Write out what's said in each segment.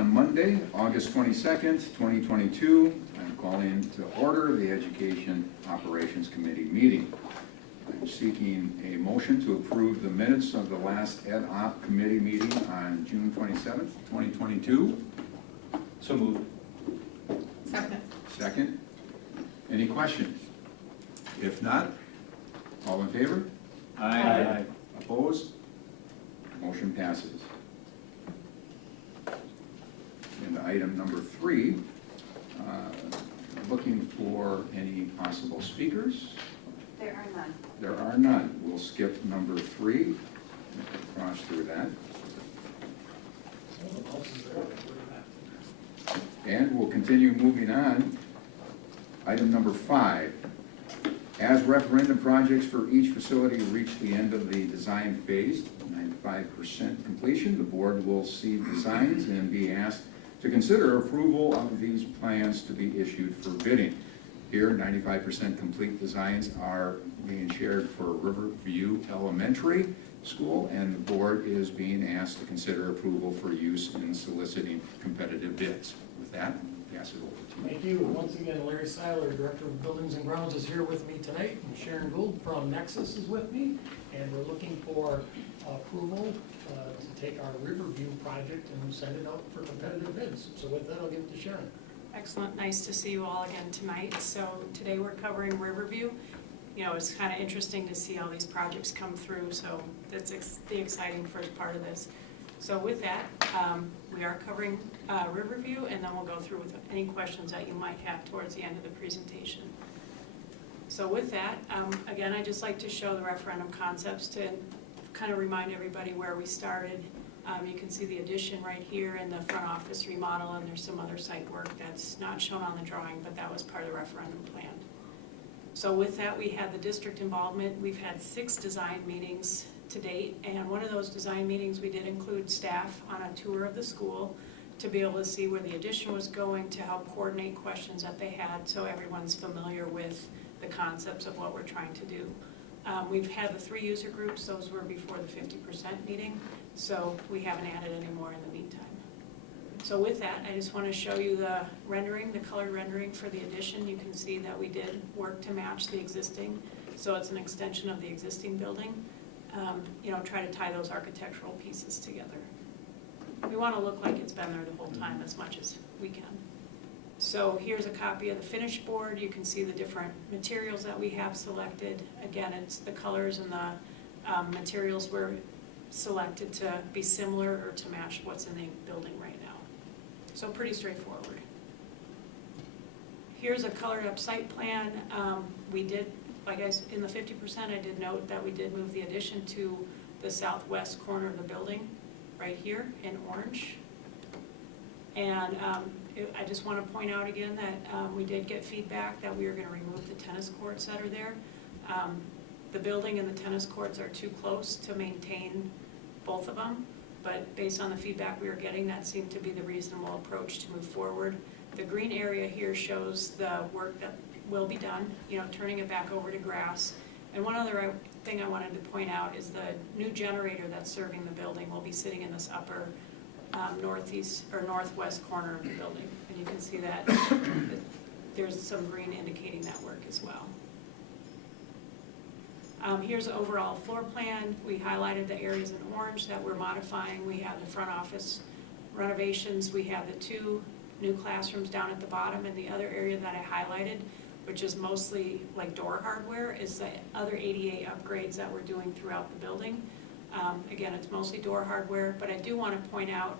on Monday, August 22nd, 2022. I'm calling to order the Education Operations Committee meeting. I'm seeking a motion to approve the minutes of the last Ed Op Committee meeting on June 27th, 2022. So moved. Second. Second. Any questions? If not, all in favor? Aye. Opposed? Motion passes. And item number 3, looking for any possible speakers. There are none. There are none. We'll skip number 3, cross through that. And we'll continue moving on. Item number 5. As referendum projects for each facility reach the end of the design phase, 95% completion, the board will see designs and be asked to consider approval of these plans to be issued for bidding. Here, 95% complete designs are being shared for Riverview Elementary School, and the board is being asked to consider approval for use in soliciting competitive bids. With that, pass it over to you. Thank you. Once again, Larry Seiler, Director of Buildings and Grounds, is here with me tonight, and Sharon Gould from Nexus is with me, and we're looking for approval to take our Riverview project and send it out for competitive bids. So with that, I'll give it to Sharon. Excellent, nice to see you all again tonight. So today we're covering Riverview. You know, it's kind of interesting to see all these projects come through, so that's the exciting first part of this. So with that, we are covering Riverview, and then we'll go through with any questions that you might have towards the end of the presentation. So with that, again, I'd just like to show the referendum concepts to kind of remind everybody where we started. You can see the addition right here in the front office remodel, and there's some other site work that's not shown on the drawing, but that was part of the referendum plan. So with that, we had the district involvement. We've had 6 design meetings to date, and one of those design meetings, we did include staff on a tour of the school to be able to see where the addition was going, to help coordinate questions that they had, so everyone's familiar with the concepts of what we're trying to do. We've had the 3 user groups. Those were before the 50% meeting, so we haven't added any more in the meantime. So with that, I just want to show you the rendering, the colored rendering for the addition. You can see that we did work to match the existing, so it's an extension of the existing building. You know, try to tie those architectural pieces together. We want to look like it's been there the whole time as much as we can. So here's a copy of the finished board. You can see the different materials that we have selected. Again, it's the colors and the materials were selected to be similar or to match what's in the building right now. So pretty straightforward. Here's a colored up site plan. We did, like in the 50%, I did note that we did move the addition to the southwest corner of the building, right here in orange. And I just want to point out again that we did get feedback that we are going to remove the tennis courts that are there. The building and the tennis courts are too close to maintain both of them, but based on the feedback we were getting, that seemed to be the reasonable approach to move forward. The green area here shows the work that will be done, you know, turning it back over to grass. And one other thing I wanted to point out is the new generator that's serving the building will be sitting in this upper northeast or northwest corner of the building, and you can see that there's some green indicating that work as well. Here's the overall floor plan. We highlighted the areas in orange that we're modifying. We have the front office renovations. We have the 2 new classrooms down at the bottom, and the other area that I highlighted, which is mostly like door hardware, is the other ADA upgrades that we're doing throughout the building. Again, it's mostly door hardware, but I do want to point out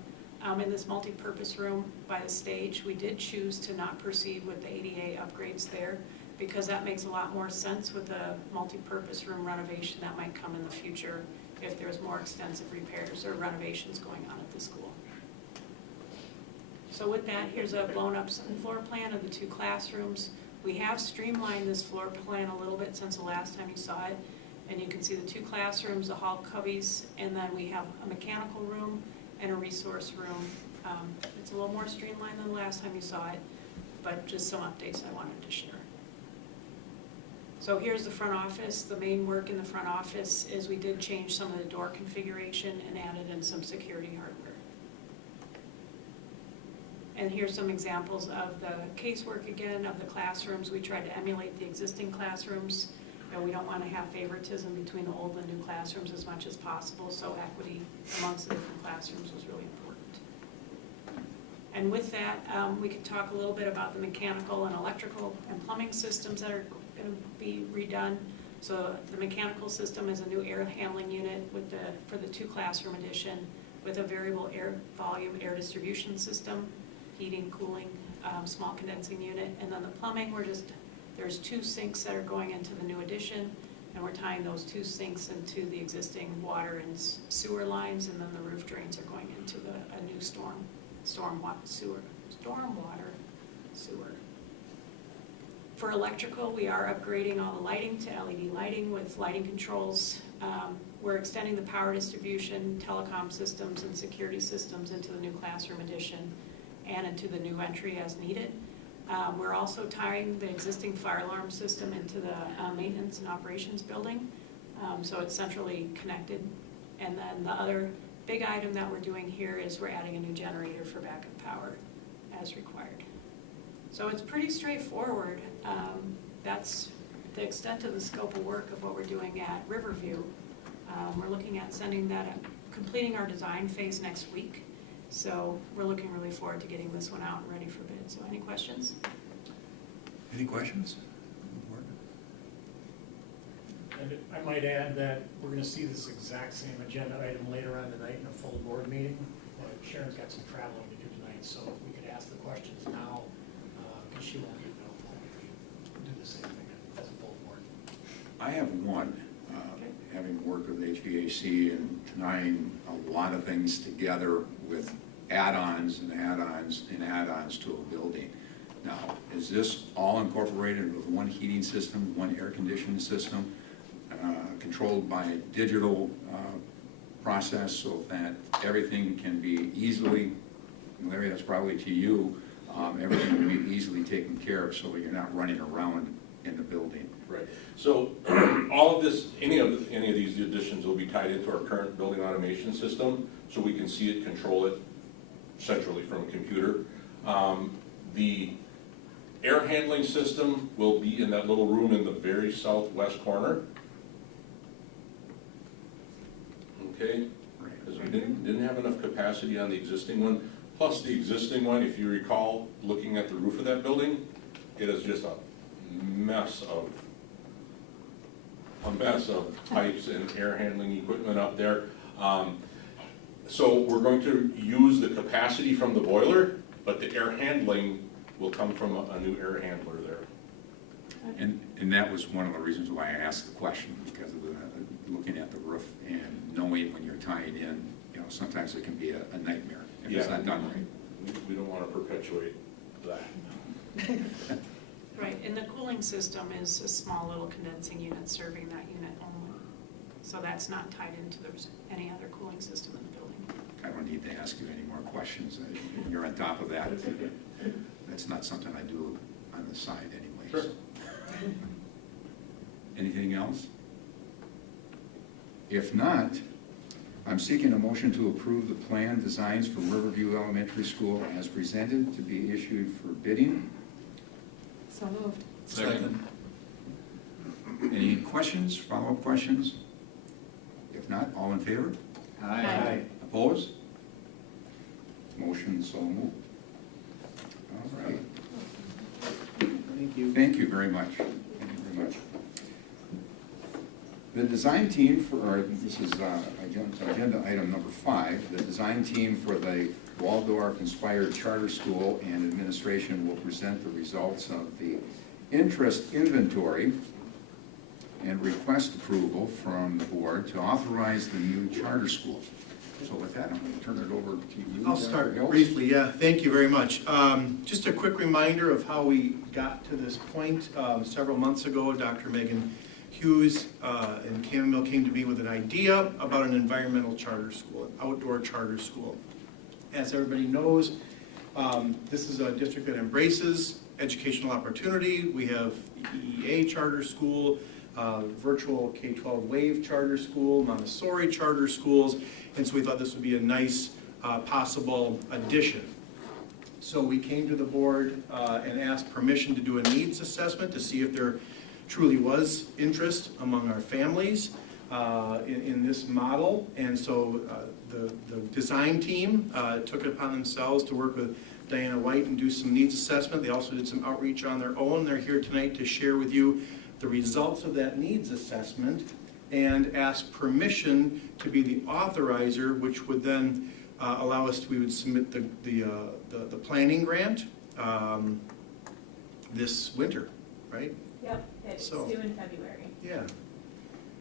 in this multi-purpose room by the stage, we did choose to not proceed with the ADA upgrades there because that makes a lot more sense with the multi-purpose room renovation that might come in the future if there's more extensive repairs or renovations going on at the school. So with that, here's a blown up floor plan of the 2 classrooms. We have streamlined this floor plan a little bit since the last time you saw it. And you can see the 2 classrooms, the hall cubbies, and then we have a mechanical room and a resource room. It's a little more streamlined than the last time you saw it, but just some updates I wanted to share. So here's the front office. The main work in the front office is we did change some of the door configuration and added in some security hardware. And here's some examples of the casework again, of the classrooms. We tried to emulate the existing classrooms. And we don't want to have favoritism between the old and new classrooms as much as possible, so equity amongst the different classrooms was really important. And with that, we could talk a little bit about the mechanical and electrical and plumbing systems that are going to be redone. So the mechanical system is a new air handling unit with for the 2 classroom edition with a variable air volume air distribution system, heating, cooling, small condensing unit. And then the plumbing, there's 2 sinks that are going into the new addition, and we're tying those 2 sinks into the existing water and sewer lines, and then the roof drains are going into a new stormwater sewer. For electrical, we are upgrading all the lighting to LED lighting with lighting controls. We're extending the power distribution, telecom systems, and security systems into the new classroom addition and into the new entry as needed. We're also tying the existing fire alarm system into the maintenance and operations building, so it's centrally connected. And then the other big item that we're doing here is we're adding a new generator for backup power as required. So it's pretty straightforward. That's the extent of the scope of work of what we're doing at Riverview. We're looking at completing our design phase next week. So we're looking really forward to getting this one out and ready for bid. So any questions? Any questions? And I might add that we're going to see this exact same agenda item later on tonight in a full board meeting. Sharon's got some traveling to do tonight, so if we could ask the questions now, because she won't be available, we'll do the same thing as a full board. I have one, having worked with HVAC and tying a lot of things together with add-ons and add-ons and add-ons to a building. Now, is this all incorporated with one heating system, one air conditioning system, controlled by a digital process so that everything can be easily, Larry, that's probably to you, everything will be easily taken care of so you're not running around in the building. Right. So all of this, any of these additions will be tied into our current building automation system, so we can see it, control it centrally from a computer. The air handling system will be in that little room in the very southwest corner. Okay? Because we didn't have enough capacity on the existing one. Plus the existing one, if you recall, looking at the roof of that building, it is just a mess of pipes and air handling equipment up there. So we're going to use the capacity from the boiler, but the air handling will come from a new air handler there. And that was one of the reasons why I asked the question, because of looking at the roof and knowing when you're tying in, you know, sometimes it can be a nightmare if it's not done right. We don't want to perpetuate that. Right, and the cooling system is a small little condensing unit serving that unit only. So that's not tied into any other cooling system in the building. I don't need to ask you any more questions. You're on top of that. That's not something I do on the side anyways. Sure. Anything else? If not, I'm seeking a motion to approve the plan designs for Riverview Elementary School as presented to be issued for bidding. So moved. Second. Any questions, follow-up questions? If not, all in favor? Aye. Opposed? Motion so moved. All right. Thank you. Thank you very much. Thank you very much. The design team this is agenda item number 5, the design team for the Waldorf-inspired charter school and administration will present the results of the interest inventory and request approval from the board to authorize the new charter school. So with that, I'm going to turn it over to you. I'll Dr. start Hills. briefly, yeah, thank you very much. Just a quick reminder of how we got to this point. Several months ago, Dr. Megan Hughes in Camdenville came to me with an idea about an environmental charter school, an outdoor charter school. As everybody knows, this is a district that embraces educational opportunity. We have EEA charter school, virtual K-12 WAVE charter school, Montessori charter schools, and so we thought this would be a nice possible addition. So we came to the board and asked permission to do a needs assessment to see if there truly was interest among our families in this model. And so the design team took it upon themselves to work with Diana White and do some needs assessment. They also did some outreach on their own. They're here tonight to share with you the results of that needs assessment and ask permission to be the authorizer, which would then allow us we would submit the planning grant this winter, right? Yep, it's So- due in February. Yeah.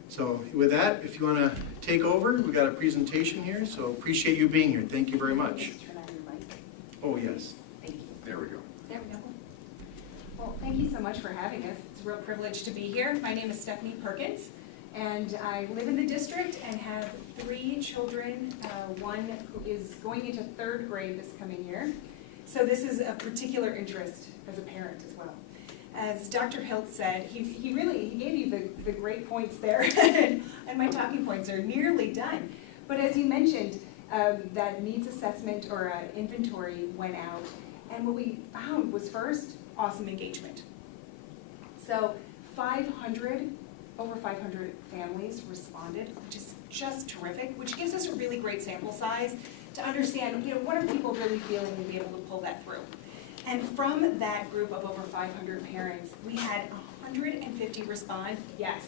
So with that, if you want to take over, we got a presentation here, so appreciate you being here. Thank you very much. Just turn on your mic. Oh, yes. Thank you. There we go. There we go. Well, thank you so much for having us. It's a real privilege to be here. My name is Stephanie Perkins, and I live in the district and have 3 children, one who is going into 3rd grade this coming year. So this is of particular interest as a parent as well. As Dr. Hilt said, he gave you the great points there, and my talking points are nearly done. But as you mentioned, that needs assessment or inventory went out, and what we found was first, awesome engagement. So over 500 families responded, which is just terrific, which gives us a really great sample size to understand, what are people really feeling and be able to pull that through. And from that group of over 500 parents, we had 150 respond, yes,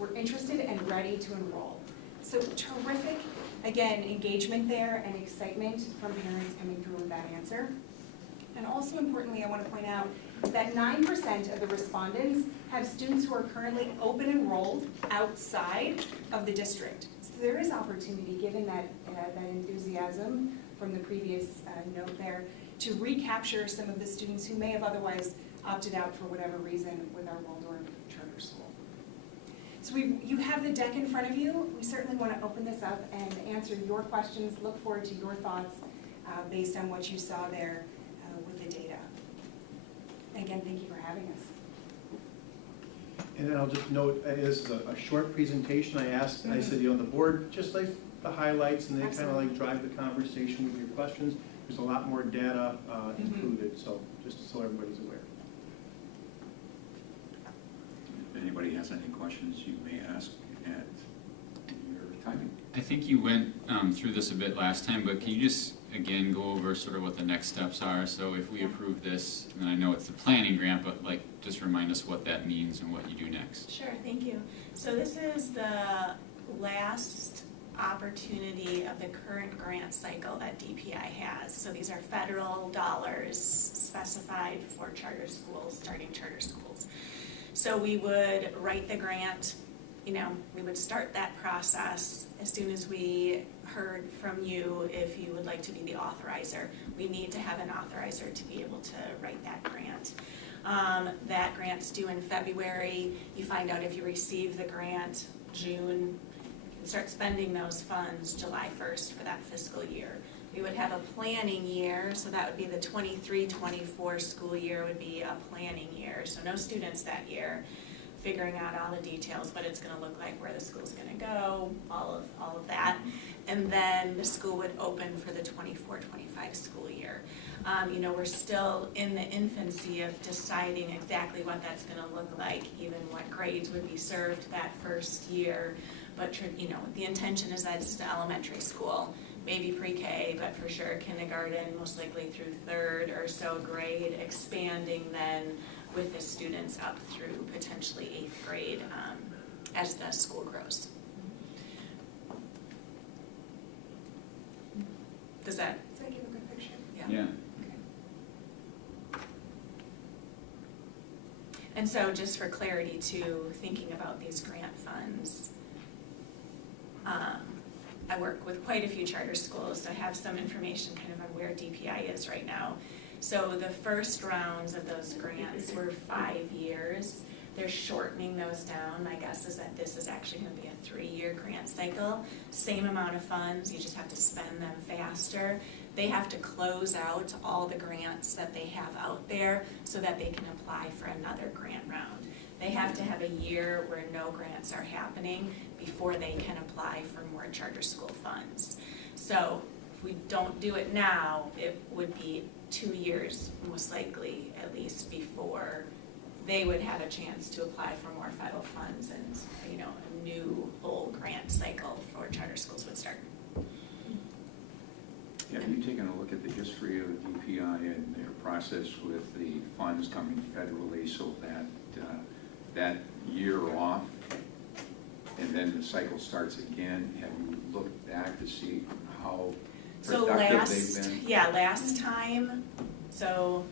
we're interested and ready to enroll. So terrific, again, engagement there and excitement from parents coming through with that answer. And also importantly, I want to point out that 9% of the respondents have students who are currently open enrolled outside of the district. So there is opportunity, given that enthusiasm from the previous note there, to recapture some of the students who may have otherwise opted out for whatever reason with our Waldorf charter school. So you have the deck in front of you. We certainly want to open this up and answer your questions. Look forward to your thoughts based on what you saw there with the data. Again, thank you for having us. And then I'll just note, this is a short presentation. I said, the board, just like the highlights, and they kind of like drive the conversation with your questions. There's a lot more data included, so just so everybody's aware. If anybody has any questions, you may ask at your timing. I think you went through this a bit last time, but can you just, again, go over sort of what the next steps are? So if we approve this, and I know it's the planning grant, but just remind us what that means and what you do next. Sure, thank you. So this is the last opportunity of the current grant cycle that DPI has. So these are federal dollars specified for charter schools, starting charter schools. So we would write the grant, we would start that process as soon as we heard from you if you would like to be the authorizer. We need to have an authorizer to be able to write that grant. That grant's due in February. You find out if you receive the grant June. Start spending those funds July 1st for that fiscal year. We would have a planning year, so that would be the 23-24 school year would be a planning year. So no students that year, figuring out all the details, what it's going to look like, where the school's going to go, all of that. And then the school would open for the 24-25 school year. We're still in the infancy of deciding exactly what that's going to look like, even what grades would be served that first year. But, the intention is that it's the elementary school, maybe pre-K, but for sure kindergarten, most likely through 3rd or so grade, expanding then with the students up through potentially 8th grade as the school grows. Does that give a good picture? Yeah. And so just for clarity too, thinking about these grant funds, I work with quite a few charter schools, so I have some information kind of on where DPI is right now. So the first rounds of those grants were 5 years. They're shortening those down. My guess is that this is actually going to be a 3-year grant cycle. Same amount of funds, you just have to spend them faster. They have to close out all the grants that they have out there so that they can apply for another grant round. They have to have a year where no grants are happening before they can apply for more charter school funds. So if we don't do it now, it would be 2 2 years, most likely, at least, before they would have a chance to apply for more federal funds and, you know, a new whole grant cycle for charter schools would start. Have you taken a look at the history of DPI and their process with the funds coming federally so that that year off and then the cycle starts again? Have you looked back to see how So productive they've been? last time, so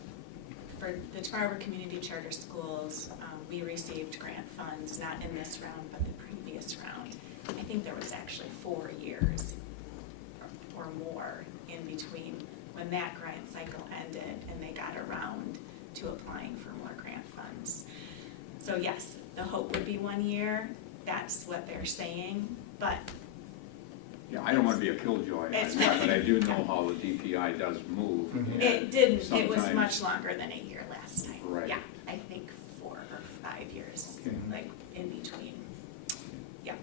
for the Trevor Community Charter Schools, we received grant funds, not in this round, but the previous round. I think there was actually 4 years or more in between when that grant cycle ended and they got around to applying for more grant funds. So yes, the hope would be 1 year, that's what they're saying, but Yeah, I don't want to be a killjoy, It's- but I do know how the DPI does move. and it didn't, it was sometimes- much longer than a year last time. Right. Yeah, I think 4 or 5 years, Okay. like in between. Yeah,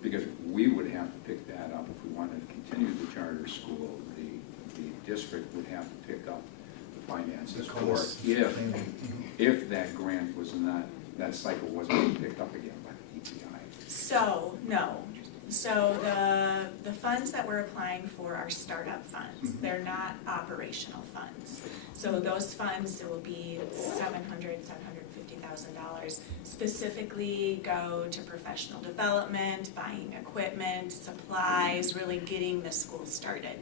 Because we would have to pick that up if we wanted to continue the charter school. The district would have to pick up the finances The for cost. if that grant was not, that cycle wasn't picked up again by the DPI. so, no. So the funds that we're applying for are startup funds. They're not operational funds. So those funds, there will be $750,000 specifically go to professional development, buying equipment, supplies, really getting the school started.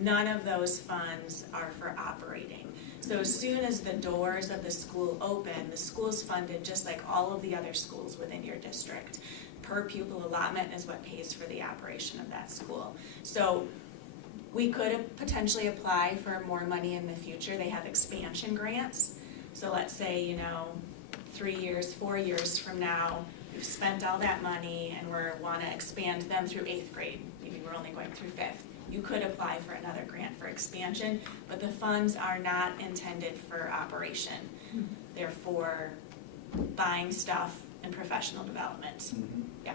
None of those funds are for operating. So as soon as the doors of the school open, the school's funded just like all of the other schools within your district. Per pupil allotment is what pays for the operation of that school. So we could potentially apply for more money in the future. They have expansion grants. So let's say, you know, 3 years, 4 years from now, we've spent all that money and we want to expand them through 8th grade. Maybe we're only going through 5th. You could apply for another grant for expansion, but the funds are not intended for operation. They're for buying stuff and professional development. Yeah.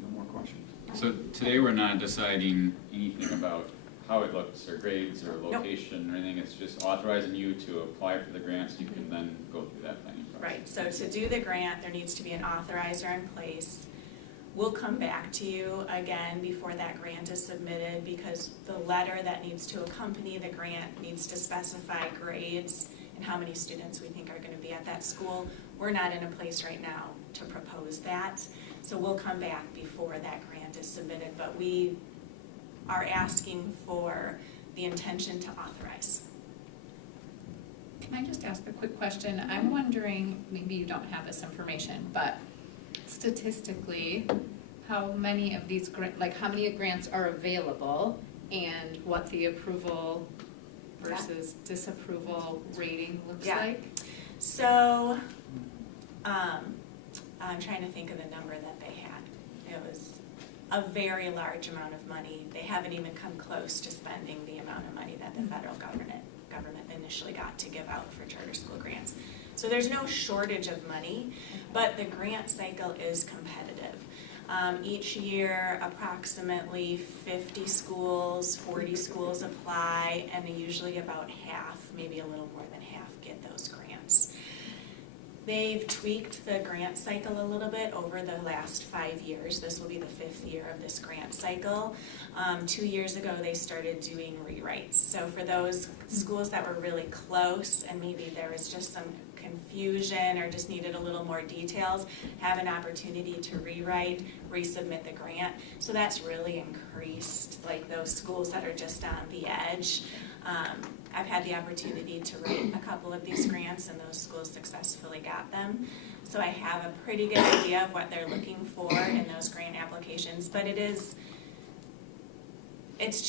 No more questions? So today we're not deciding anything about how it looks or grades or location or anything, it's just authorizing you to apply for the grants, you can then go through that planning process. Right, so to do the grant, there needs to be an authorizer in place. We'll come back to you again before that grant is submitted because the letter that needs to accompany the grant needs to specify grades and how many students we think are going to be at that school. We're not in a place right now to propose that, so we'll come back before that grant is submitted, but we are asking for the intention to authorize. Can I just ask a quick question? I'm wondering, maybe you don't have this information, but statistically, how many of these, how many grants are available and what the approval versus disapproval rating looks Yeah. like? So, I'm trying to think of the number that they had. It was a very large amount of money. They haven't even come close to spending the amount of money that the federal government initially got to give out for charter school grants. So there's no shortage of money, but the grant cycle is competitive. Each year, approximately 50 schools, 40 schools apply, and usually about half, maybe a little more than half, get those grants. They've tweaked the grant cycle a little bit over the last 5 years. This will be the 5th year of this grant cycle. 2 years ago, they started doing rewrites. So for those schools that were really close and maybe there was just some confusion or just needed a little more details, have an opportunity to rewrite, resubmit the grant. So that's really increased, like those schools that are just on the edge. I've had the opportunity to write a couple of these grants and those schools successfully got them. So I have a pretty good idea of what they're looking for in those grant applications, but it's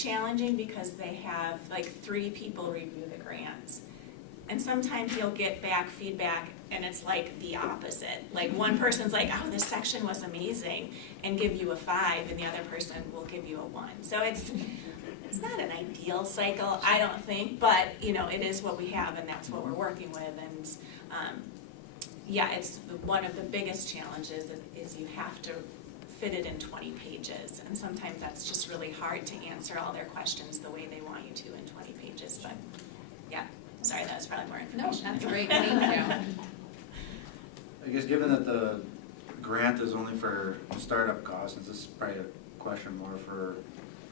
challenging because they have like 3 people review the grants. And sometimes you'll get back feedback and it's like the opposite. Like one person's like, oh, this section was amazing, and give you a 5, and the other person will give you a 1. So it's not an ideal cycle, I don't think, but it is what we have and that's what we're working with. And yeah, it's one of the biggest challenges is you have to fit it in 20 pages. And sometimes that's just really hard to answer all their questions the way they want you to in 20 pages. But yeah, sorry, that was probably more No, information. that's great, thank you. I guess given that the grant is only for startup costs, and this is probably a question more for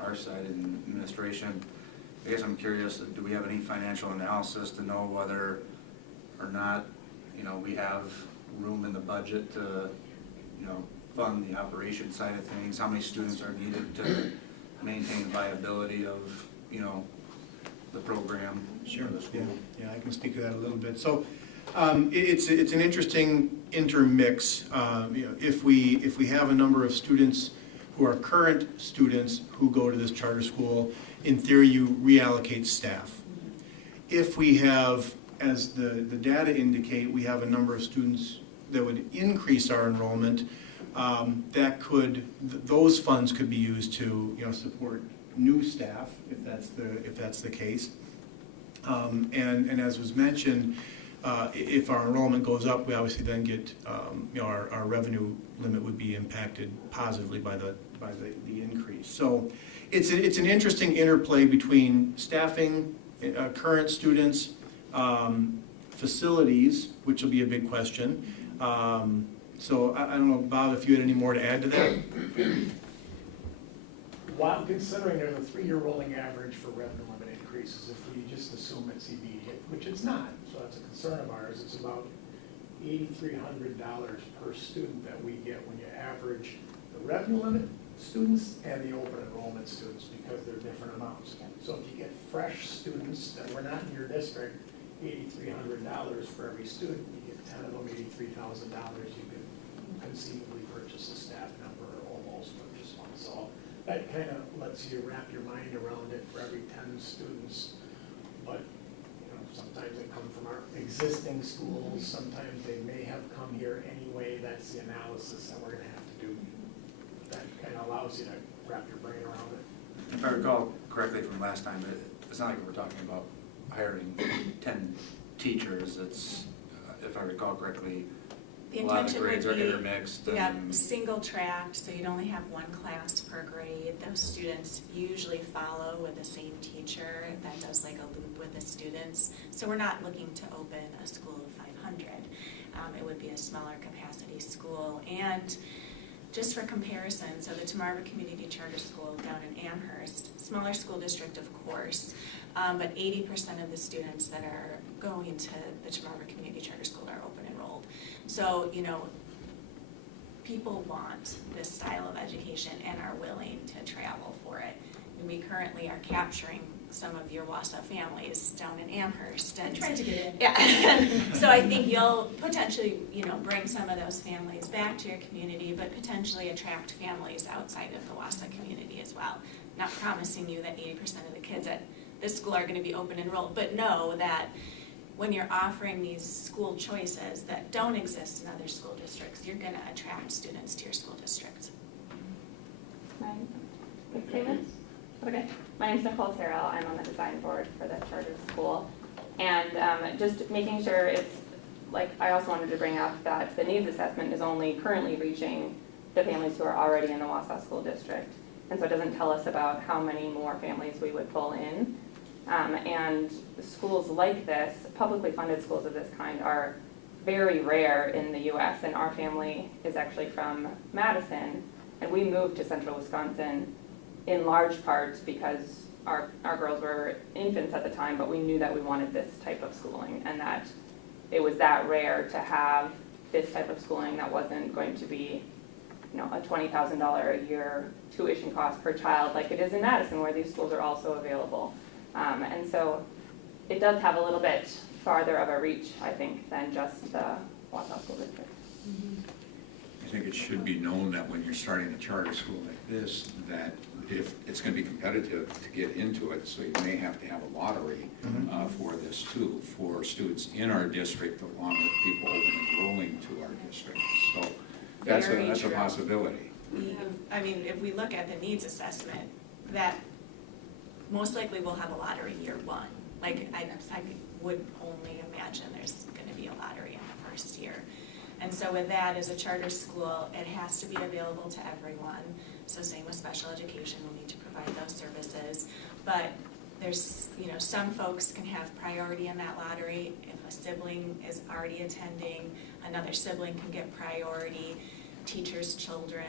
our side in administration, I guess I'm curious, do we have any financial analysis to know whether or not, we have room in the budget to, fund the operation side of things? How many students are needed to maintain viability of, the program? Sure, or the school? yeah, I can speak to that a little bit. So it's an interesting intermix. If we have a number of students who are current students who go to this charter school, in theory, you reallocate staff. If we have, as the data indicate, we have a number of students that would increase our enrollment, those funds could be used to, support new staff, if that's the case. And as was mentioned, if our enrollment goes up, we obviously then get, our revenue limit would be impacted positively by the increase. So it's an interesting interplay between staffing, current students, facilities, which will be a big question. So I don't know, Bob, if you had any more to add to that? While considering there's a 3-year rolling average for revenue limit increases, if we just assume it's immediate, which it's not, so that's a concern of ours, it's about $8,300 per student that we get when you average the revenue limit students and the open enrollment students, because they're different amounts. So if you get fresh students that were not in your district, $8,300 for every student, you get 10 of them, $83,000, you could conceivably purchase a staff member or almost purchase one. So that kind of lets you wrap your mind around it for every 10 students. But sometimes they come from our existing schools, sometimes they may have come here anyway. That's the analysis that we're gonna have to do. That kind of allows you to wrap your brain around it. If I recall correctly from last time, it's not like we're talking about hiring 10 teachers. It's, if I recall correctly, The a lot of the intention grades are would be, intermixed. yeah, and- single tracked, so you'd only have one class per grade. Those students usually follow with the same teacher that does like a loop with the students. So we're not looking to open a school of 500. It would be a smaller capacity school. And just for comparison, so the Tomarva Community Charter School down in Amherst, smaller school district of course, but 80% of the students that are going to the Tomarva Community Charter School are open enrolled. So, people want this style of education and are willing to travel for it. And we currently are capturing some of your Wausau families down in Amherst. And Trying to get in. yeah, so I think you'll potentially, bring some of those families back to your community, but potentially attract families outside of the Wausau community as well. Not promising you that 80% of the kids at this school are going to be open enrolled, but know that when you're offering these school choices that don't exist in other school districts, you're going to attract students to your school district. Quick statement? Okay. My name's Nicole Terrell. I'm on the design board for the charter school. And just making sure it's, I also wanted to bring up that the needs assessment is only currently reaching the families who are already in the Wausau School District. And so it doesn't tell us about how many more families we would pull in. And schools like this, publicly funded schools of this kind, are very rare in the U.S. And our family is actually from Madison, and we moved to central Wisconsin in large part because our girls were infants at the time, but we knew that we wanted this type of schooling and that it was that rare to have this type of schooling that wasn't going to be, a $20,000 a year tuition cost per child like it is in Madison, where these schools are also available. And so it does have a little bit farther of a reach, I think, than just the Wausau School District. I think it should be known that when you're starting a charter school like this, that if it's going to be competitive to get into it, so you may have to have a lottery for this too, for students in our district along with people open enrolling to our district. So that's Very a true. possibility. If we look at the needs assessment, that most likely we'll have a lottery year one. I would only imagine there's going to be a lottery in the first year. And so with that, as a charter school, it has to be available to everyone. So same with special education, we'll need to provide those services. But there's, some folks can have priority in that lottery. If a sibling is already attending, another sibling can get priority. Teachers' children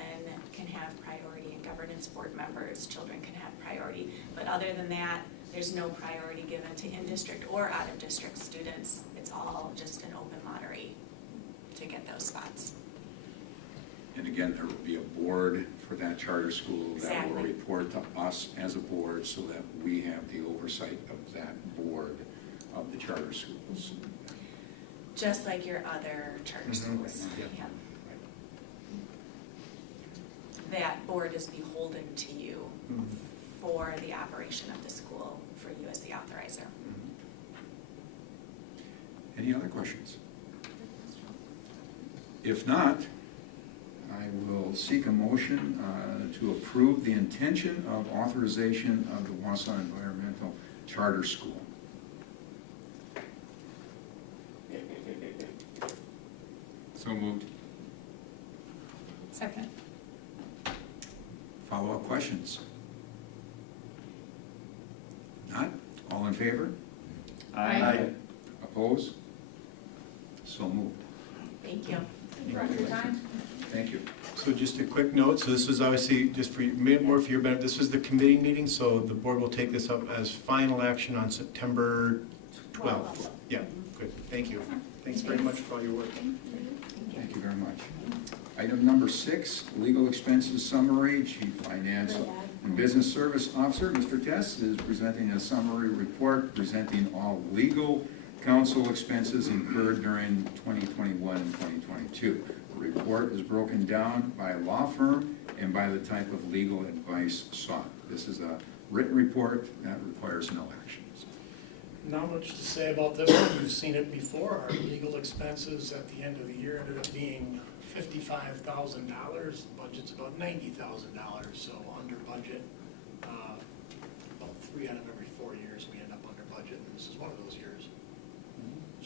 can have priority, and governance board members' children can have priority. But other than that, there's no priority given to in-district or out-of-district students. It's all just an open lottery to get those spots. And again, there will be a board for that charter school that will Exactly. report to us as a board so that we have the oversight of that board of the charter schools. Just like your other charter schools. Yeah. Yeah. That board is beholden to you for the operation of the school, for you as the authorizer. Any other questions? If not, I will seek a motion to approve the intention of authorization of the Wausau Environmental Charter School. So moved. Second. Follow-up questions? Not? All in favor? Aye. Opposed? So moved. Thank you. Thank you for your time. Thank you. So just a quick note, so this was obviously, just for, more for your benefit, this was the committee meeting, so the board will take this up as final action on September 12th. Yeah, good, thank you. Thanks very much for all your work. Thank you very much. Item number 6, legal expenses summary. Chief Finance and Business Service Officer, Mr. Tess, is presenting a summary report presenting all legal counsel expenses incurred during 2021 and 2022. The report is broken down by law firm and by the type of legal advice sought. This is a written report that requires no action. Not much to say about this one, you've seen it before. Our legal expenses at the end of the year ended up being $55,000, budget's about $90,000, so under budget. About 3 out of every 4 years we end up under budget, and this is one of those years.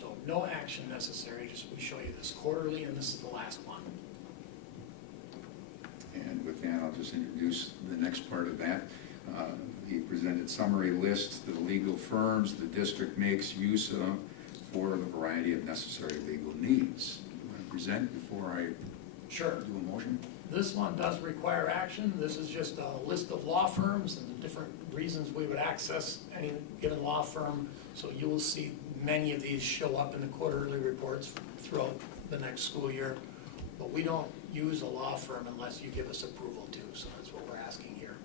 So no action necessary, just we show you this quarterly, and this is the last one. And with that, I'll just introduce the next part of that. He presented summary lists, the legal firms the district makes use of for the variety of necessary legal needs. You want to present before I Sure. do a motion? This one does require action. This is just a list of law firms and the different reasons we would access any given law firm. So you will see many of these show up in the quarterly reports throughout the next school year. But we don't use a law firm unless you give us approval to, so that's what we're asking here.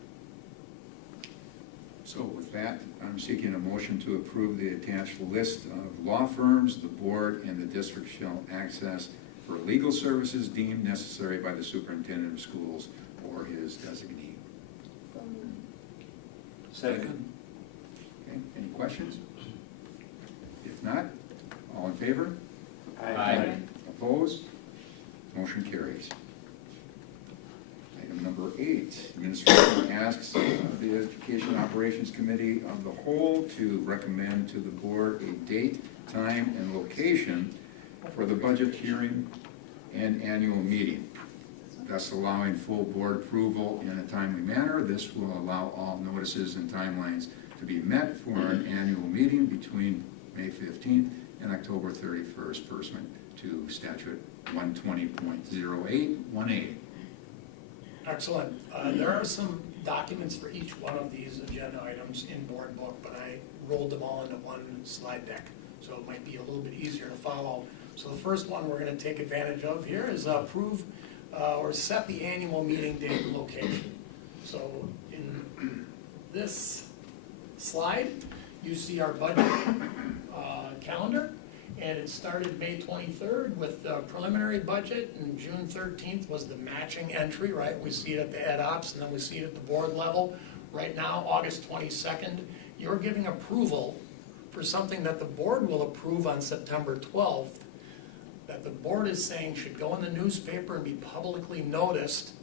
So with that, I'm seeking a motion to approve the attached list of law firms the board and the district shall access for legal services deemed necessary by the superintendent of schools or his designee. Second. Okay, any questions? If not, all in favor? Aye. Opposed? Motion carries. Item number 8, administration asks the Education Operations Committee of the whole to recommend to the board a date, time, and location for the budget hearing and annual meeting, thus allowing full board approval in a timely manner. This will allow all notices and timelines to be met for an annual meeting between May 15th and October 31st, pursuant to statute 120.0818. Excellent. There are some documents for each one of these agenda items in board book, but I rolled them all into one slide deck, so it might be a little bit easier to follow. So the first one we're going to take advantage of here is approve or set the annual meeting date and location. So in this slide, you see our budget calendar. And it started May 23rd with the preliminary budget, and June 13th was the matching entry, right? We see it at the ed ops, and then we see it at the board level. Right now, August 22nd, you're giving approval for something that the board will approve on September 12th, that the board is saying should go in the newspaper and be publicly noticed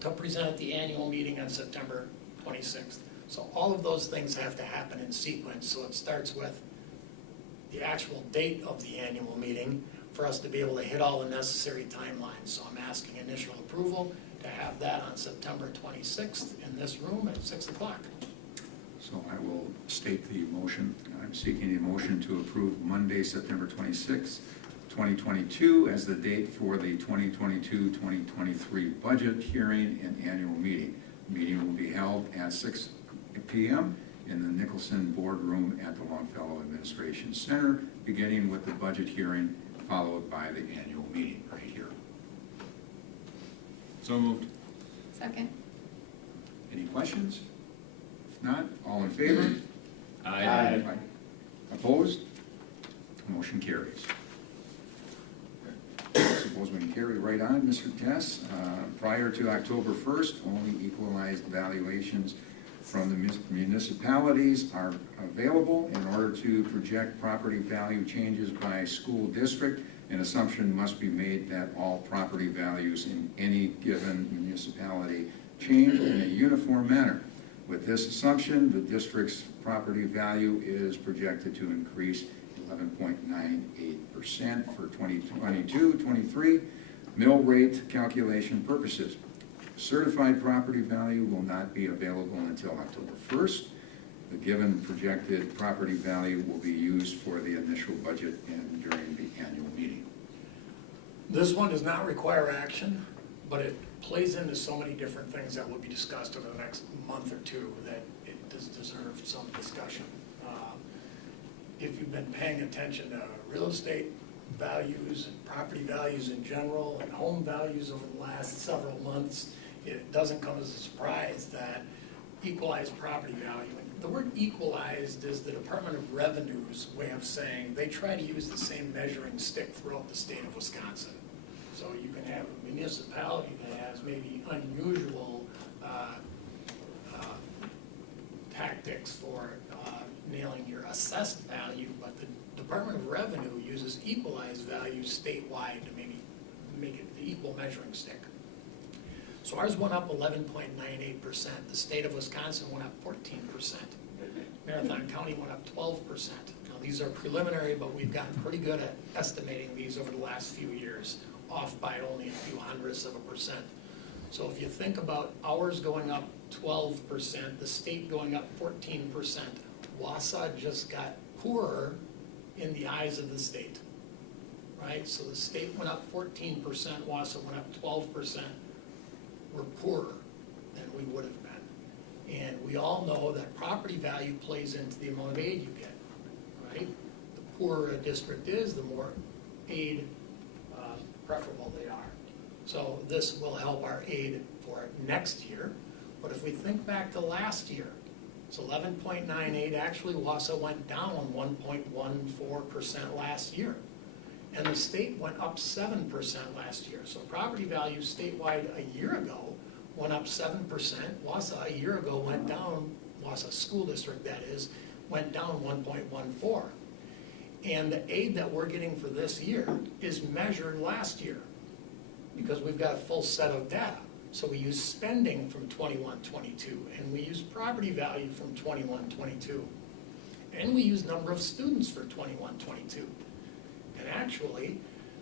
to present at the annual meeting on September 26th. So all of those things have to happen in sequence, so it starts with the actual date of the annual meeting, for us to be able to hit all the necessary timelines. So I'm asking initial approval to have that on September 26th in this room at 6 o'clock. So I will state the motion. I'm seeking a motion to approve Monday, September 26th, 2022 as the date for the 2022-2023 budget hearing and annual meeting. The meeting will be held at 6 p.m. in the Nicholson Boardroom at the Longfellow Administration Center, beginning with the budget hearing, followed by the annual meeting right here. So moved. Second? Any questions? If not, all in favor? Aye. Opposed? Motion carries. Suppose we can carry right on, Mr. Tess. Prior to October 1st, only equalized valuations from the municipalities are available. In order to project property value changes by school district, an assumption must be made that all property values in any given municipality change in a uniform manner. With this assumption, the district's property value is projected to increase 11.98% for 2022-23 mill rate calculation purposes. Certified property value will not be available until October 1st. The given projected property value will be used for the initial budget and during the annual meeting. This one does not require action, but it plays into so many different things that will be discussed over the next month or two that it does deserve some discussion. If you've been paying attention to real estate values and property values in general and home values over the last several months, it doesn't come as a surprise that equalized property value, and the word equalized is the Department of Revenue's way of saying they try to use the same measuring stick throughout the state of Wisconsin. So you can have a municipality that has maybe unusual tactics for nailing your assessed value, but the Department of Revenue uses equalized value statewide to maybe make it the equal measuring stick. So ours went up 11.98%. The state of Wisconsin went up 14%. Marathon County went up 12%. Now these are preliminary, but we've gotten pretty good at estimating these over the last few years, off by only a few hundredths of a percent. So if you think about ours going up 12%, the state going up 14%, Wausau just got poorer in the eyes of the state, right? So the state went up 14%, Wausau went up 12%. We're poorer than we would have been. And we all know that property value plays into the amount of aid you get, right? The poorer a district is, the more aid preferable they are. So this will help our aid for next year. But if we think back to last year, it's 11.98. Actually, Wausau went down 1.14% last year. And the state went up 7% last year. So property values statewide a year ago went up 7%. Wausau a year ago went down, Wausau School District that is, went down 1.14. And the aid that we're getting for this year is measured last year because we've got a full set of data. So we use spending from 21-22, and we use property value from 21-22, and we use number of students for 21-22. And actually,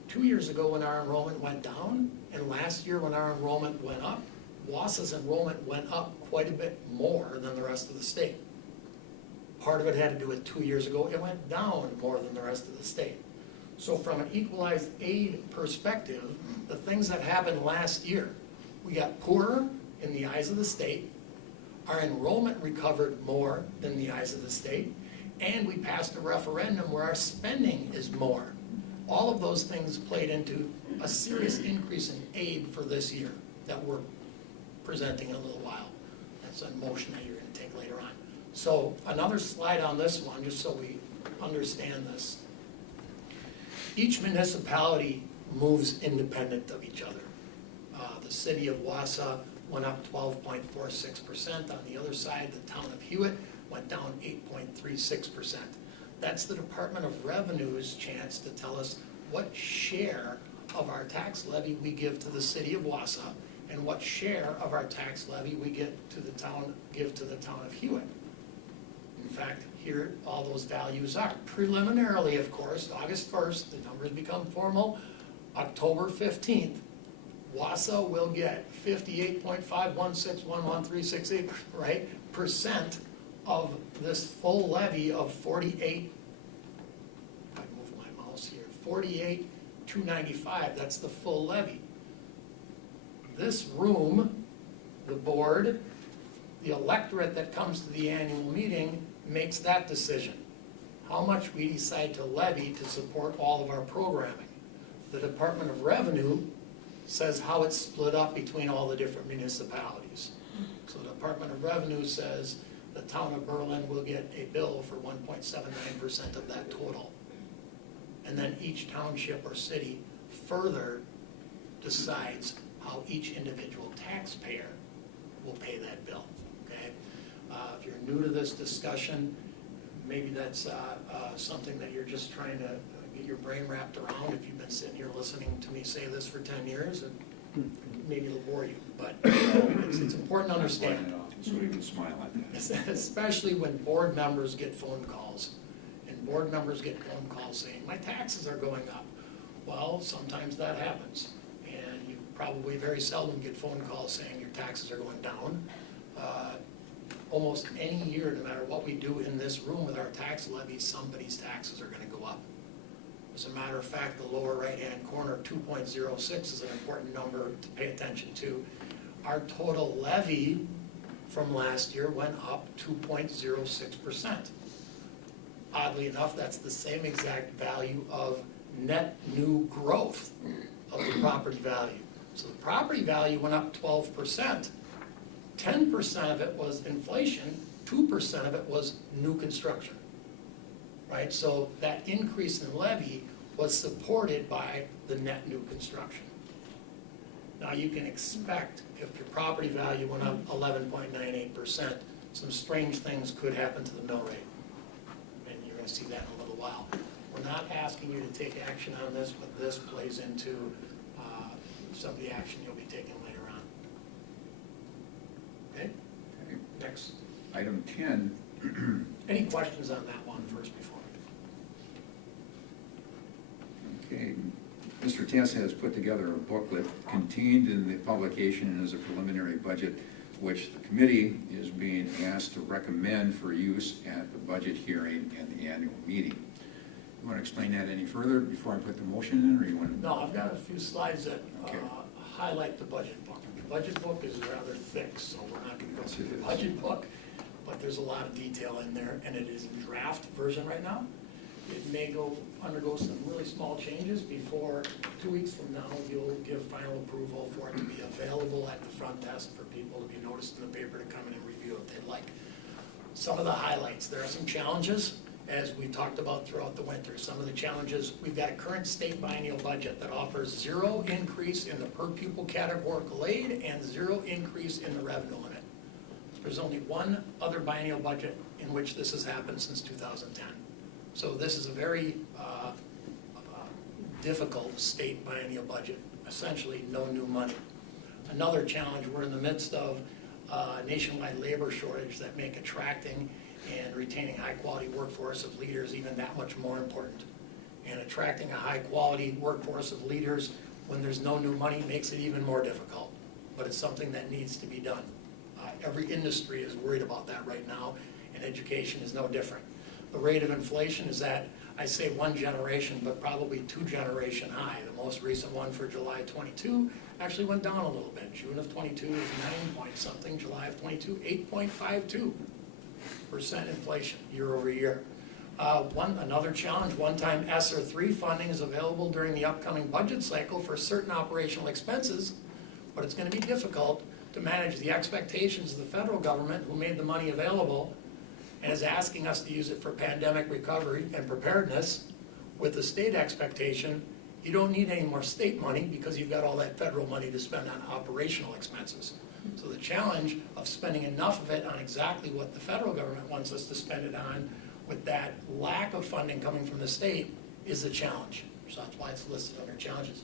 2 years ago when our enrollment went down, and last year when our enrollment went up, Wausau's enrollment went up quite a bit more than the rest of the state. Part of it had to do with 2 years ago, it went down more than the rest of the state. So from an equalized aid perspective, the things that happened last year, we got poorer in the eyes of the state, our enrollment recovered more than the eyes of the state, and we passed a referendum where our spending is more. All of those things played into a serious increase in aid for this year that we're presenting in a little while. That's a motion that you're going to take later on. So another slide on this one, just so we understand this. Each municipality moves independent of each other. The city of Wausau went up 12.46%. On the other side, the town of Hewitt went down 8.36%. That's the Department of Revenue's chance to tell us what share of our tax levy we give to the city of Wausau and what share of our tax levy we give to the town of Hewitt. In fact, here, all those values are. Preliminarily, of course, August 1st, the numbers become formal. October 15th, Wausau will get 58.5161138, right, percent of this full levy of 48, I move my mouse here, 48,295, that's the full levy. This room, the board, the electorate that comes to the annual meeting makes that decision. How much we decide to levy to support all of our programming. The Department of Revenue says how it's split up between all the different municipalities. So the Department of Revenue says the town of Berlin will get a bill for 1.79% of that total. And then each township or city further decides how each individual taxpayer will pay that bill, okay? If you're new to this discussion, maybe that's something that you're just trying to get your brain wrapped around. If you've been sitting here listening to me say this for 10 years, and maybe it'll bore you, but it's important to understand. So you can smile at that. Especially when board members get phone calls, and board members get phone calls saying, my taxes are going up. Well, sometimes that happens, and you probably very seldom get phone calls saying your taxes are going down. Almost any year, no matter what we do in this room with our tax levy, somebody's taxes are gonna go up. As a matter of fact, the lower right-hand corner, 2.06, is an important number to pay attention to. Our total levy from last year went up 2.06%. Oddly enough, that's the same exact value of net new growth of the property value. So the property value went up 12%. 10% of it was inflation, 2% of it was new construction, right? So that increase in levy was supported by the net new construction. Now you can expect if your property value went up 11.98%, some strange things could happen to the mill rate. And you're gonna see that in a little while. We're not asking you to take action on this, but this plays into some of the action you'll be taking later on. Okay? Okay. Next. Item 10, Any questions on that one first before? okay. Mr. Tess has put together a booklet contained in the publication and as a preliminary budget, which the committee is being asked to recommend for use at the budget hearing and the annual meeting. You want to explain that any further before I put the motion in, or you want to? No, I've got a few slides that Okay. highlight the budget book. The budget book is rather thick, so we're not going to go Yes, through it the is. budget book, but there's a lot of detail in there, and it is in draft version right now. It may undergo some really small changes before 2 weeks from now, you'll give final approval for it to be available at the front desk for people to be noticed in the paper to come in and review if they'd like. Some of the highlights, there are some challenges, as we talked about throughout the winter. Some of the challenges, we've got a current state biennial budget that offers 0 increase in the per pupil categorical aid and 0 increase in the revenue limit. There's only one other biennial budget in which this has happened since 2010. So this is a very difficult state biennial budget, essentially no new money. Another challenge, we're in the midst of a nationwide labor shortage that make attracting and retaining high-quality workforce of leaders even that much more important. And attracting a high-quality workforce of leaders when there's no new money makes it even more difficult. But it's something that needs to be done. Every industry is worried about that right now, and education is no different. The rate of inflation is at, I say 1 generation, but probably 2 generation high. The most recent one for July 22 actually went down a little bit. June of 22 was 9 point something, July of 22, 8.52% inflation year over year. Another challenge, one-time ESSER 3 funding is available during the upcoming budget cycle for certain operational expenses, but it's going to be difficult to manage the expectations of the federal government who made the money available and is asking us to use it for pandemic recovery and preparedness with the state expectation, you don't need any more state money because you've got all that federal money to spend on operational expenses. So the challenge of spending enough of it on exactly what the federal government wants us to spend it on with that lack of funding coming from the state is a challenge. So that's why it's listed under challenges.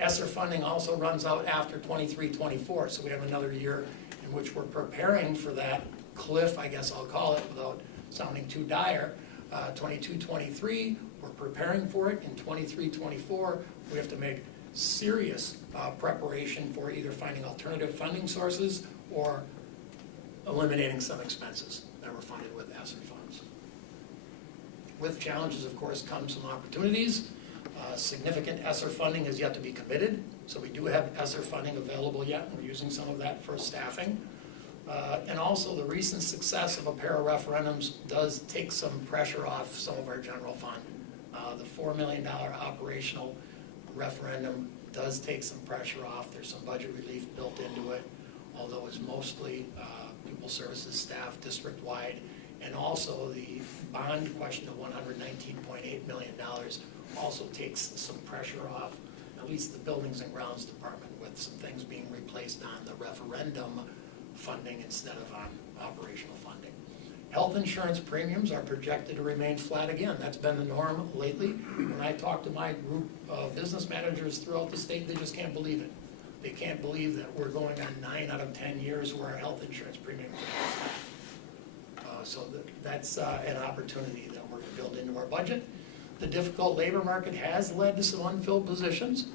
ESSER funding also runs out after 23-24, so we have another year in which we're preparing for that cliff, I guess I'll call it, without sounding too dire. 22-23, we're preparing for it. In 23-24, we have to make serious preparation for either finding alternative funding sources or eliminating some expenses that were funded with ESSER funds. With challenges, of course, come some opportunities. Significant ESSER funding is yet to be committed, so we do have ESSER funding available yet, and we're using some of that for staffing. And also, the recent success of a pair of referendums does take some pressure off some of our general fund. The $4 million operational referendum does take some pressure off. There's some budget relief built into it, although it's mostly pupil services staff district-wide. And also the bond question of $119.8 million also takes some pressure off, at least the Buildings and Grounds Department, with some things being replaced on the referendum funding instead of on operational funding. Health insurance premiums are projected to remain flat again. That's been the norm lately. When I talk to my group of business managers throughout the state, they just can't believe it. They can't believe that we're going on 9 out of 10 years where our health insurance premiums are flat. So that's an opportunity that we're going to build into our budget. The difficult labor market has led to some unfilled positions.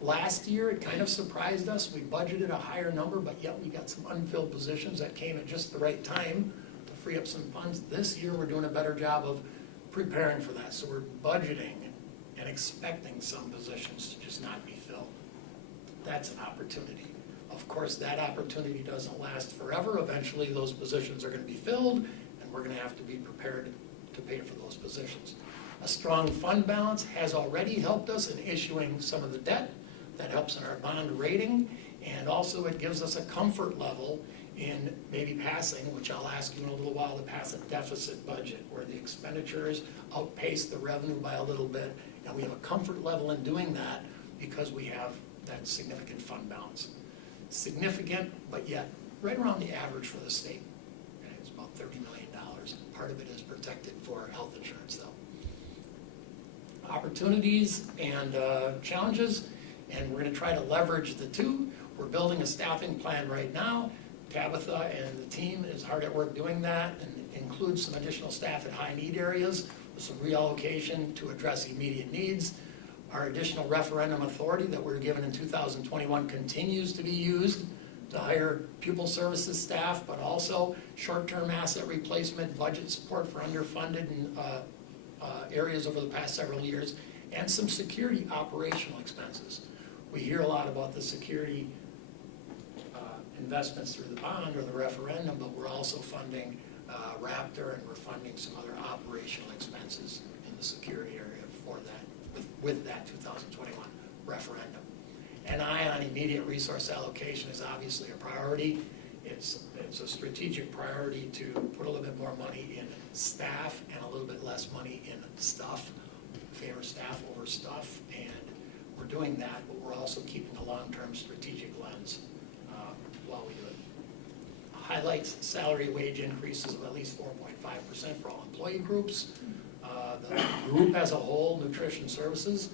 Last year, it kind of surprised us. We budgeted a higher number, but yet we got some unfilled positions that came at just the right time to free up some funds. This year, we're doing a better job of preparing for that. So we're budgeting and expecting some positions to just not be filled. That's an opportunity. Of course, that opportunity doesn't last forever. Eventually, those positions are going to be filled, and we're going to have to be prepared to pay for those positions. A strong fund balance has already helped us in issuing some of the debt. That helps in our bond rating, and also it gives us a comfort level in maybe passing, which I'll ask you in a little while, to pass a deficit budget where the expenditures outpace the revenue by a little bit, and we have a comfort level in doing that because we have that significant fund balance. Significant, but yet right around the average for the state. And it's about $30 million. Part of it is protected for health insurance, though. Opportunities and challenges, and we're going to try to leverage the two. We're building a staffing plan right now. Tabitha and the team is hard at work doing that, and includes some additional staff at high need areas with some reallocation to address immediate needs. Our additional referendum authority that we were given in 2021 continues to be used to hire pupil services staff, but also short-term asset replacement, budget support for underfunded areas over the past several years, and some security operational expenses. We hear a lot about the security investments through the bond or the referendum, but we're also funding Raptor, and we're funding some other operational expenses in the security area for that, with that 2021 referendum. An eye on immediate resource allocation is obviously a priority. It's a strategic priority to put a little bit more money in staff and a little bit less money in stuff. Favor staff over stuff, and we're doing that, but we're also keeping a long-term strategic lens while we do it. Highlights salary wage increases of at least 4.5% for all employee groups. The group as a whole, nutrition services,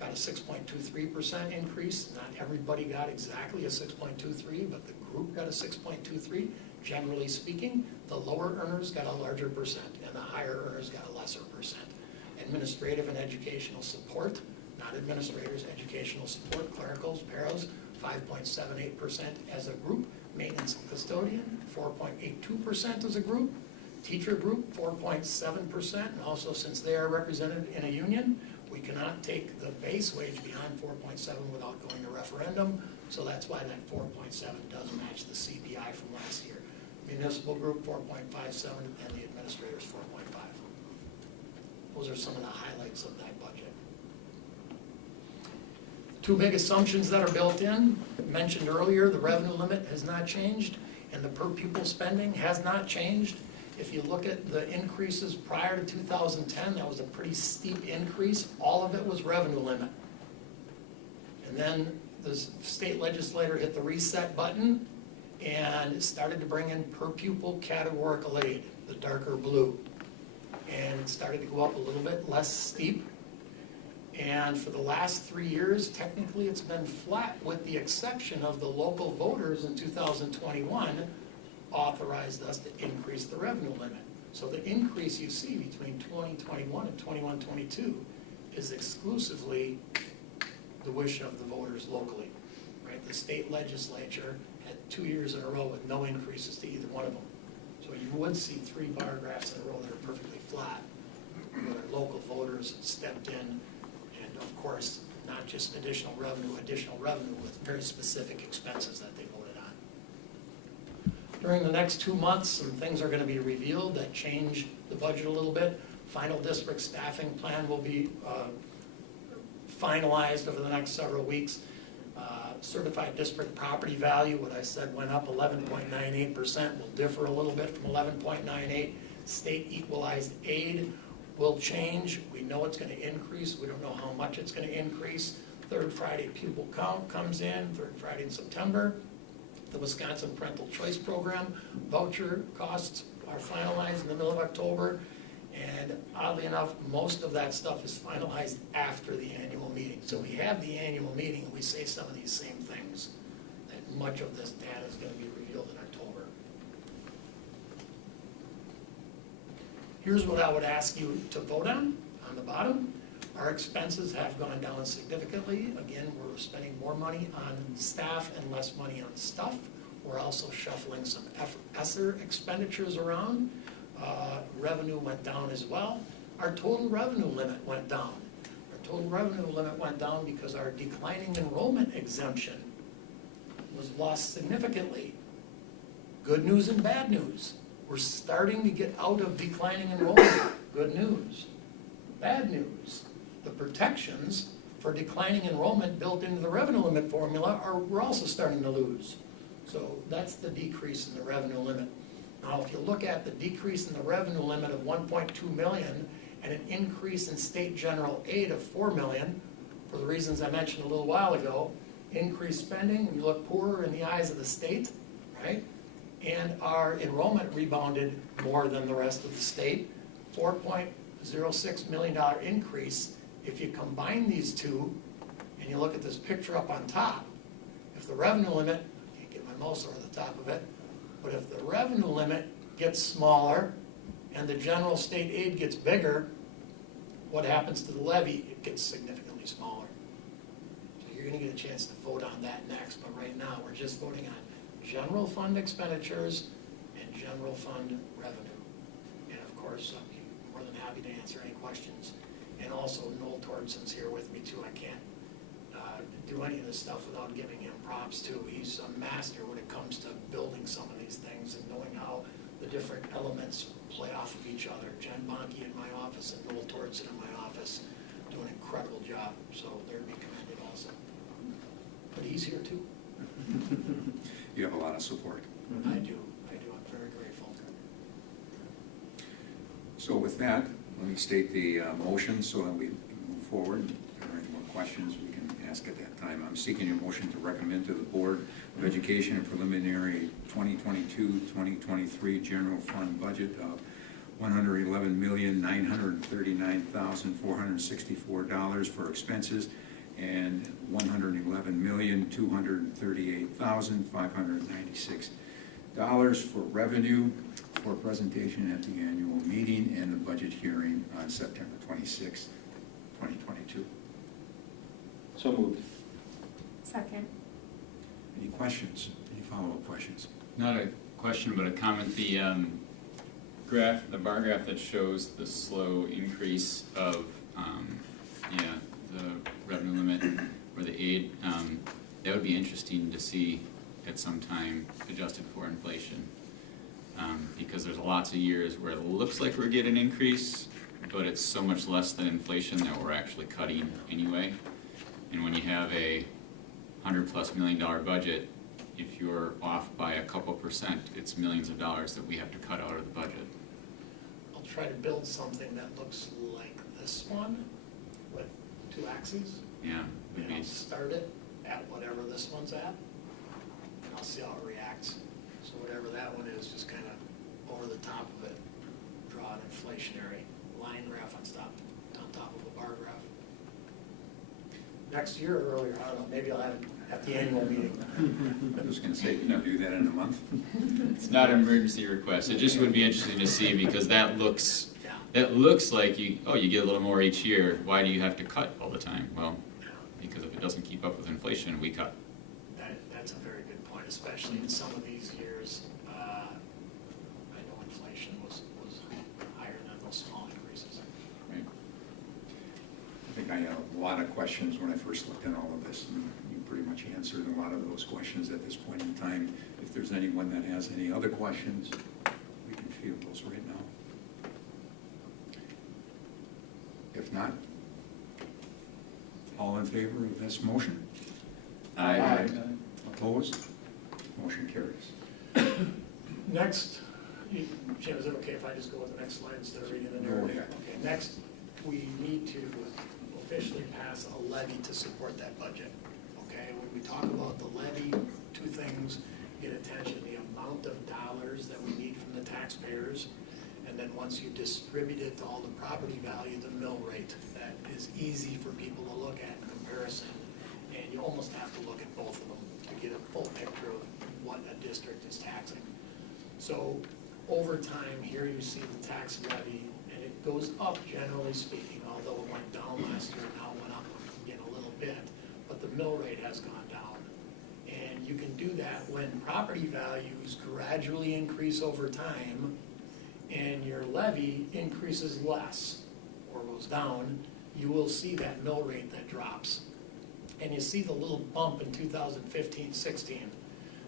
got a 6.23% increase. Not everybody got exactly a 6.23, but the group got a 6.23. Generally speaking, the lower earners got a larger percent, and the higher earners got a lesser percent. Administrative and educational support, not administrators, educational support, clericals, paras, 5.78% as a group. Maintenance and custodian, 4.82% as a group. Teacher group, 4.7%, and also since they are represented in a union, we cannot take the base wage beyond 4.7 without going to referendum, so that's why that 4.7 does match the CPI from last year. Municipal group, 4.57, and the administrators, 4.5. Those are some of the highlights of that budget. Two big assumptions that are built in, mentioned earlier, the revenue limit has not changed, and the per pupil spending has not changed. If you look at the increases prior to 2010, that was a pretty steep increase. All of it was revenue limit. And then the state legislator hit the reset button and started to bring in per pupil categorical aid, the darker blue. And it started to go up a little bit, less steep. And for the last 3 years, technically it's been flat, with the exception of the local voters in 2021 authorized us to increase the revenue limit. So the increase you see between 2021 and 21-22 is exclusively the wish of the voters locally, right? The state legislature had 2 years in a row with no increases to either one of them. So you would see 3 bar graphs in a row that are perfectly flat, where our local voters stepped in, and of course, not just additional revenue with very specific expenses that they voted on. During the next 2 months, some things are gonna be revealed that change the budget a little bit. Final district staffing plan will be finalized over the next several weeks. Certified district property value, what I said went up 11.98%, will differ a little bit from 11.98. State equalized aid will change. We know it's gonna increase. We don't know how much it's gonna increase. Third Friday pupil count comes in, third Friday in September. The Wisconsin Parental Choice Program voucher costs are finalized in the middle of October. And oddly enough, most of that stuff is finalized after the annual meeting. So we have the annual meeting and we say some of these same things, that much of this data is gonna be revealed in October. Here's what I would ask you to vote on the bottom. Our expenses have gone down significantly. Again, we're spending more money on staff and less money on stuff. We're also shuffling some ESSER expenditures around. Revenue went down as well. Our total revenue limit went down. Our total revenue limit went down because our declining enrollment exemption was lost significantly. Good news and bad news. We're starting to get out of declining enrollment. Good news. Bad news. The protections for declining enrollment built into the revenue limit formula we're also starting to lose. So that's the decrease in the revenue limit. Now, if you look at the decrease in the revenue limit of 1.2 million and an increase in state general aid of 4 million, for the reasons I mentioned a little while ago, increased spending, we look poorer in the eyes of the state, right? And our enrollment rebounded more than the rest of the state, $4.06 million increase. If you combine these two and you look at this picture up on top, if the revenue limit, I can't get my mouse over the top of it, but if the revenue limit gets smaller and the general state aid gets bigger, what happens to the levy? It gets significantly smaller. So you're gonna get a chance to vote on that next, but right now, we're just voting on general fund expenditures and general fund revenue. And of course, I'm more than happy to answer any questions. And also, Noel Tordson's here with me too. I can't do any of this stuff without giving him props too. He's a master when it comes to building some of these things and knowing how the different elements play off of each other. Jen Bonke in my office and Noel Tordson in my office do an incredible job, so they're to be commended also. But he's here too. You have a lot of support. I do, I'm very grateful. So with that, let me state the motion so that we move forward. If there are any more questions, we can ask at that time. I'm seeking a motion to recommend to the Board of Education a preliminary 2022-2023 general fund budget of $111,939,464 for expenses and $111,238,596 for revenue for presentation at the annual meeting and the budget hearing on September 26, 2022. So moved. Second. Any questions? Any follow-up questions? Not a question, but a comment. The bar graph that shows the slow increase of, the revenue limit or the aid, that would be interesting to see at some time adjusted for inflation. Because there's lots of years where it looks like we're getting an increase, but it's so much less than inflation that we're actually cutting anyway. And when you have a $100+ million budget, if you're off by a couple percent, it's millions of dollars that we have to cut out of the budget. I'll try to build something that looks like this one with 2 axes. Yeah, would And be, I'll start it at whatever this one's at, and I'll see how it reacts. So whatever that one is, just kind of over the top of it, draw an inflationary line graph on top of a bar graph. next year or earlier, I don't know, maybe I'll have it at the annual meeting. I was gonna say, you know, do that in a month. It's not an emergency request, it just would be interesting to see, because that looks like you get a little more each year. Why do you have to cut all the time? Well, because if it doesn't keep up with inflation, we cut. That's a very good point, especially in some of these years. I know inflation was higher than those small increases. Right. I think I had a lot of questions when I first looked at all of this, and you pretty much answered a lot of those questions at this point in time. If there's anyone that has any other questions, we can field those right now. If not, all in favor of this motion? Aye. Opposed? Motion carries. Next, Jim, is it okay if I just go with the next slide instead of reading the Go narrative? ahead. Okay, next, we need to officially pass a levy to support that budget. Okay, when we talk about the levy, two things get attention: the amount of dollars that we need from the taxpayers, and then once you distribute it to all the property value, the mill rate. That is easy for people to look at in comparison, and you almost have to look at both of them to get a full picture of what a district is taxing. So over time, here you see the tax levy, and it goes up generally speaking, although it went down last year, now it went up again a little bit, but the mill rate has gone down. And you can do that when property values gradually increase over time and your levy increases less or goes down, you will see that mill rate that drops. And you see the little bump in 2015-16.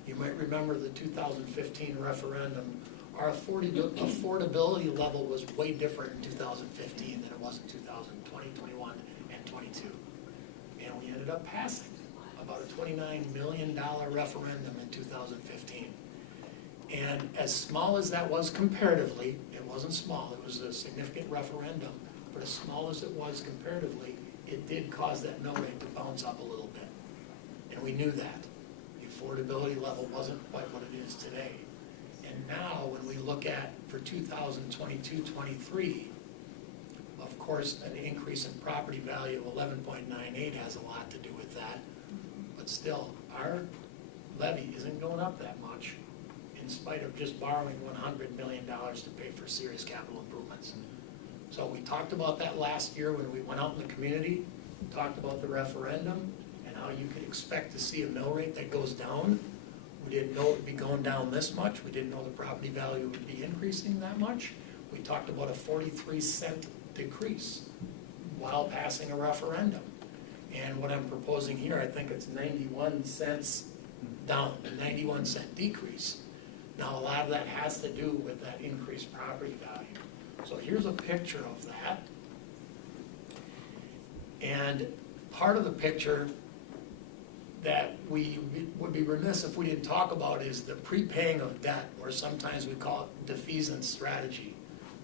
You might remember the 2015 referendum. Our affordability level was way different in 2015 than it was in 2020, 21, and 22. And we ended up passing about a $29 million referendum in 2015. And as small as that was comparatively, it wasn't small, it was a significant referendum, but as small as it was comparatively, it did cause that mill rate to bounce up a little bit. And we knew that. The affordability level wasn't quite what it is today. And now, when we look at for 2022-23, of course, an increase in property value of 11.98 has a lot to do with that. But still, our levy isn't going up that much, in spite of just borrowing $100 million to pay for serious capital improvements. So we talked about that last year when we went out in the community, talked about the referendum and how you could expect to see a mill rate that goes down. We didn't know it would be going down this much. We didn't know the property value would be increasing that much. We talked about a 43-cent decrease while passing a referendum. And what I'm proposing here, I think it's 91 cents down, a 91-cent decrease. Now, a lot of that has to do with that increased property value. So here's a picture of that. And part of the picture that we would be remiss if we didn't talk about is the prepaying of debt, or sometimes we call it defeasance strategy.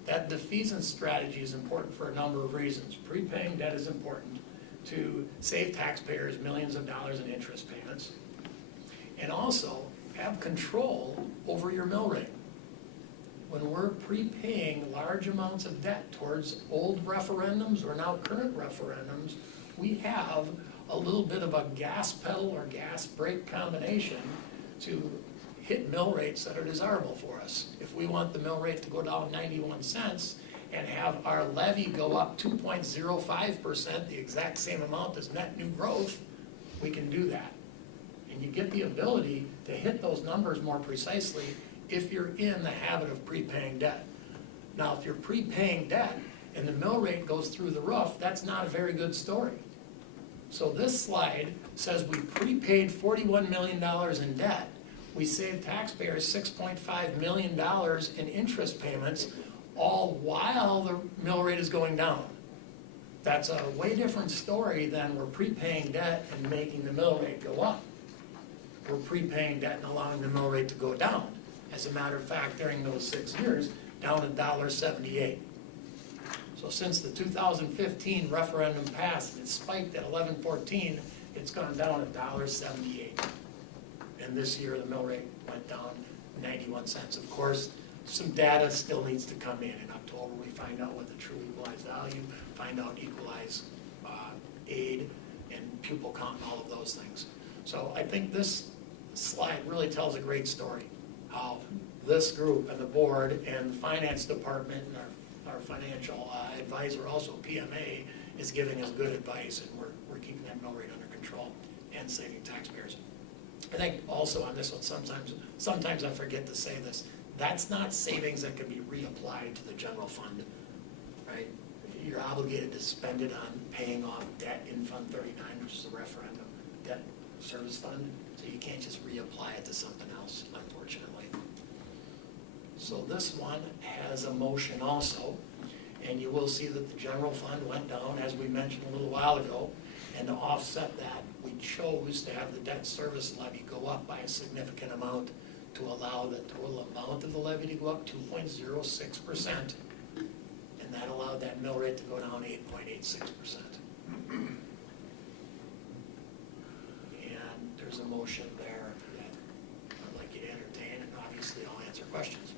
That defeasance strategy is important for a number of reasons. Prepaying debt is important to save taxpayers millions of dollars in interest payments, and also have control over your mill rate. When we're prepaying large amounts of debt towards old referendums or now current referendums, we have a little bit of a gas pedal or gas brake combination to hit mill rates that are desirable for us. If we want the mill rate to go down 91 cents and have our levy go up 2.05%, the exact same amount as net new growth, we can do that. And you get the ability to hit those numbers more precisely if you're in the habit of prepaying debt. Now, if you're prepaying debt and the mill rate goes through the roof, that's not a very good story. So this slide says we prepaid $41 million in debt. We saved taxpayers $6.5 million in interest payments, all while the mill rate is going down. That's a way different story than we're prepaying debt and making the mill rate go up. We're prepaying debt and allowing the mill rate to go down. As a matter of fact, during those 6 years, down to $1.78. So since the 2015 referendum passed and it spiked at 11.14, it's gone down $1.78. And this year, the mill rate went down 91 cents. Of course, some data still needs to come in. In October, we find out what the true equalized value, find out equalized aid, and pupil count and all of those things. So I think this slide really tells a great story, how this group and the board and the finance department and our financial advisor, also PMA, is giving us good advice, and we're keeping that mill rate under control and saving taxpayers. I think also on this one, sometimes I forget to say this, that's not savings that can be reapplied to the general fund, right? You're obligated to spend it on paying off debt in Fund 39, which is the referendum debt service fund, so you can't just reapply it to something else, unfortunately. So this one has a motion also, and you will see that the general fund went down, as we mentioned a little while ago, and to offset that, we chose to have the debt service levy go up by a significant amount to allow the total amount of the levy to go up 2.06%, and that allowed that mill rate to go down 8.86%. And there's a motion there that I'd like you to entertain, and obviously I'll answer questions.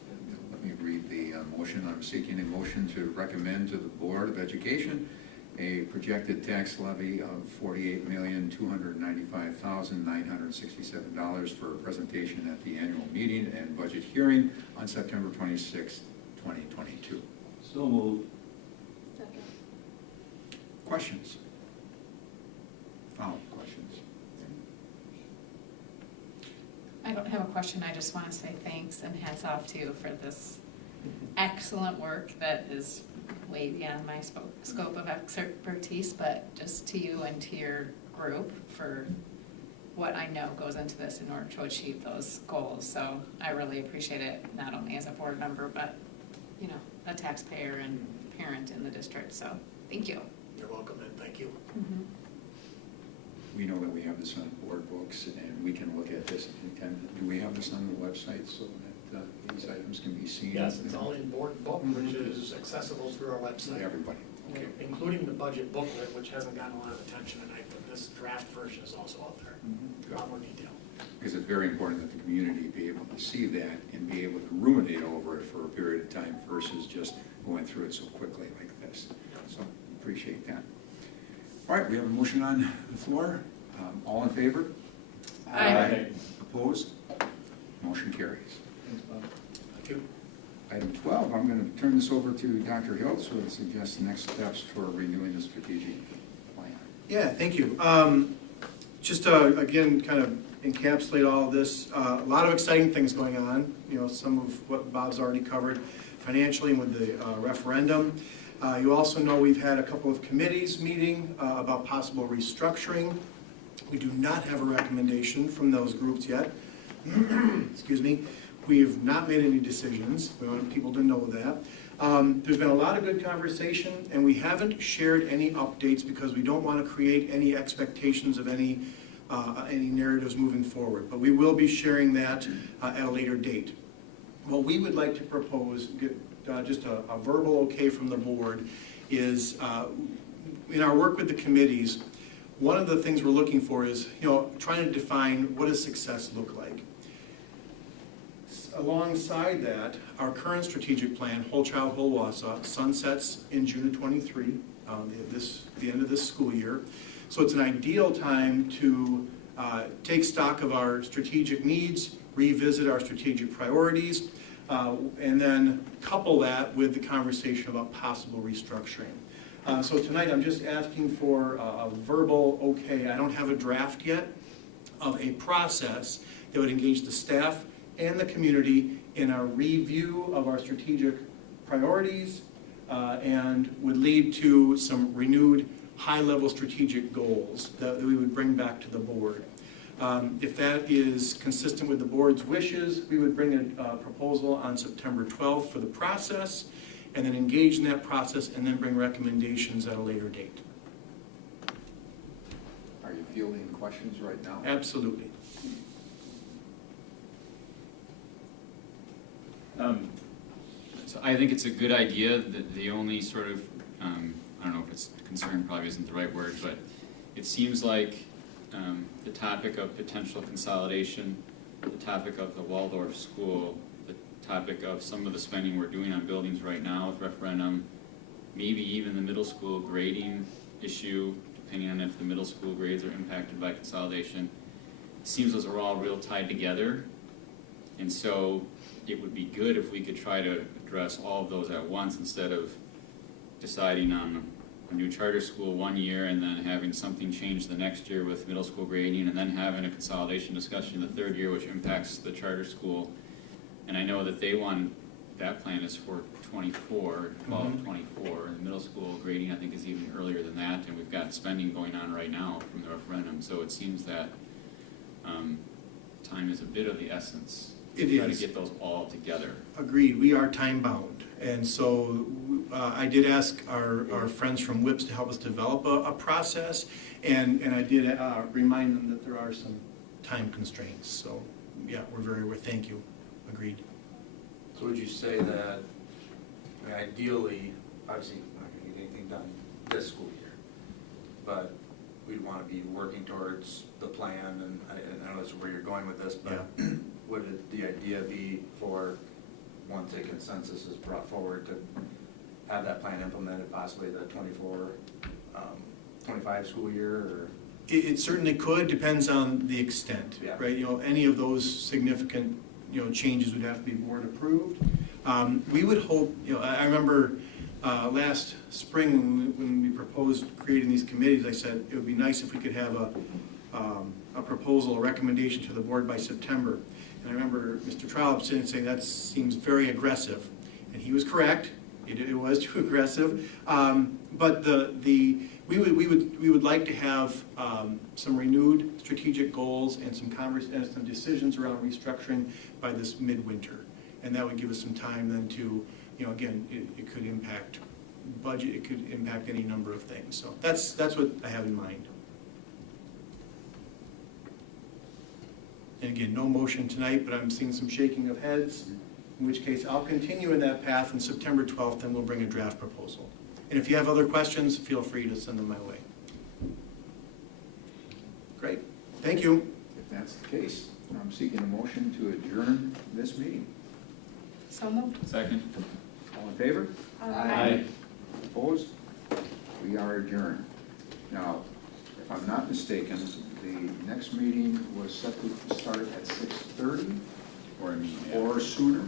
Let me read the motion. I'm seeking a motion to recommend to the Board of Education a projected tax levy of $48,295,967 for a presentation at the annual meeting and budget hearing on September 26, 2022. So moved. Second. Questions? Follow-up questions? I don't have a question, I just want to say thanks and hats off to you for this excellent work that is way beyond my scope of expertise, but just to you and to your group for what I know goes into this in order to achieve those goals. So I really appreciate it, not only as a board member, but, you know, a taxpayer and parent in the district. So thank you. You're welcome, and thank you. We know that we have this on board books, and we can look at this if we can. Do we have this on the website so that these items can be seen? Yes, it's all in board book, which is accessible through our website. Everybody. Okay. Including the budget booklet, which hasn't gotten a lot of attention tonight, but this draft version is also out there. A lot more detail. Because it's very important that the community be able to see that and be able to ruminate over it for a period of time versus just going through it so quickly like this. So appreciate that. All right, we have a motion on the floor. All in favor? Aye. Opposed? Motion carries. Thanks, Bob. Thank you. Item 12, I'm going to turn this over to Dr. Hiltz, who will suggest next steps for renewing the strategic plan. Yeah, thank you. Just again, kind of encapsulate all of this. A lot of exciting things going on. You know, some of what Bob's already covered financially with the referendum. You also know we've had a couple of committees meeting about possible restructuring. We do not have a recommendation from those groups yet. Excuse me. We have not made any decisions. We want people to know that. There's been a lot of good conversation, and we haven't shared any updates because we don't want to create any expectations of any narratives moving forward. But we will be sharing that at a later date. What we would like to propose, get just a verbal okay from the board, is in our work with the committees, one of the things we're looking for is, you know, trying to define what does success look like. Alongside that, our current strategic plan, Whole Child, Whole Wausau, sunsets in June of '23, the end of this school year. So it's an ideal time to take stock of our strategic needs, revisit our strategic priorities, and then couple that with the conversation about possible restructuring. So tonight I'm just asking for a verbal okay. I don't have a draft yet of a process that would engage the staff and the community in a review of our strategic priorities and would lead to some renewed high-level strategic goals that we would bring back to the board. If that is consistent with the board's wishes, we would bring a proposal on September 12th for the process, and then engage in that process, and then bring recommendations at a later date. Are you fielding questions right now? Absolutely. So I think it's a good idea. That the only sort of, I don't know if it's concern probably isn't the right word, but it seems like the topic of potential consolidation, the topic of the Waldorf school, the topic of some of the spending we're doing on buildings right now with referendum, maybe even the middle school grading issue, depending on if the middle school grades are impacted by consolidation. It seems those are all real tied together, and so it would be good if we could try to address all of those at once instead of deciding on a new charter school one year and then having something change the next year with middle school grading and then having a consolidation discussion the third year, which impacts the charter school. And I know that that plan is for 24, 24. The middle school grading, I think, is even earlier than that, and we've got spending going on right now from the referendum. So it seems that time is a bit of the essence. It Try to is. get those all together. Agreed, we are time-bound, and so I did ask our friends from WIPS to help us develop a process, and I did remind them that there are some time constraints, so, yeah, thank you, agreed. So would you say that, I mean, ideally, obviously, we're not gonna get anything done this school year, but we'd wanna be working towards the plan, and I know that's where you're going with this, but would the idea be for, once a consensus is brought forward, to have that plan implemented possibly the 24, 25 school year, or? It certainly could, depends on the extent, Yeah. right? Any of those significant, changes would have to be board approved. We would hope, I remember last spring when we proposed creating these committees, I said it would be nice if we could have a proposal, a recommendation to the board by September. And I remember Mr. Trollope saying that seems very aggressive, and he was correct. It was too aggressive, but we would like to have some renewed strategic goals and some decisions around restructuring by this midwinter, and that would give us some time then to, again, it could impact budget, it could impact any number of things. So that's what I have in mind. And again, no motion tonight, but I'm seeing some shaking of heads, in which case I'll continue in that path, and September 12th, then we'll bring a draft proposal. And if you have other questions, feel free to send them my way. Great, thank you. If that's the case, I'm seeking a motion to adjourn this meeting. So moved. Second? All in favor? Aye. Opposed? We are adjourned. Now, if I'm not mistaken, the next meeting was set to start at 6:30 Or a meeting. or sooner.